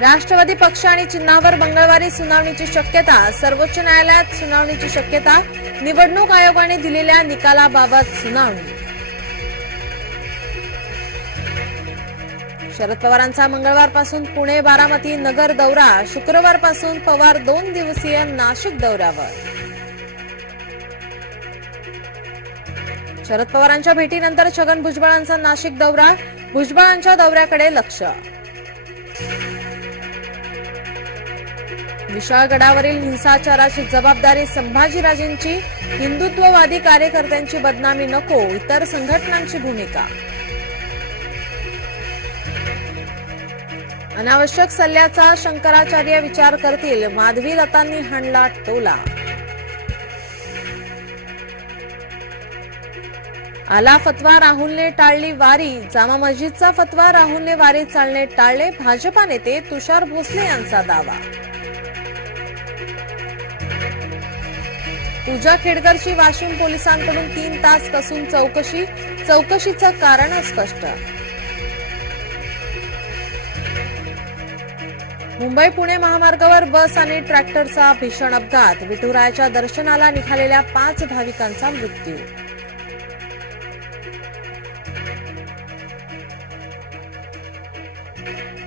राष्ट्रवादी पक्ष आणि चिन्हावर मंगळवारी सुनावणीची शक्यता सर्वोच्च न्यायालयात सुनावणीची शक्यता निवडणूक आयोगाने दिलेल्या निकालाबाबत सुनावणी. शरद पवारांचा मंगळवारपासून पुणे बारामती नगर दौरा शुक्रवारपासून पवार दोन दिवसीय नाशिक दौऱ्यावर. शरद पवारांच्या भेटीनंतर छगन भुजबळांचा नाशिक दौरा भुजबळांच्या दौऱ्याकडे लक्ष. विशाळगडावरील हिंसाचाराची जबाबदारी संभाजीराजेंची हिंदुत्ववादी कार्यकर्त्यांची बदनामी नको इतर संघटनांची भूमिका. अनावश्यक सल्ल्याचा शंकराचार्य विचार करतील माधवी लतांनी हाणला टोला. आला फतवा राहुलने टाळली वारी. जामा मस्जिदचा फतवा राहुलने वारी चालणे टाळले. भाजपा नेते तुषार भोसले यांचा दावा. पूजा खेडकरची वाशिम पोलिसांकडून तीन तास कसून चौकशी. चौकशीचं कारण स्पष्ट. मुंबई पुणे महामार्गावर बस आणि ट्रॅक्टरचा भीषण अपघात. विठुरायाच्या दर्शनाला निघालेल्या पाच भाविकांचा मृत्यू. thank you.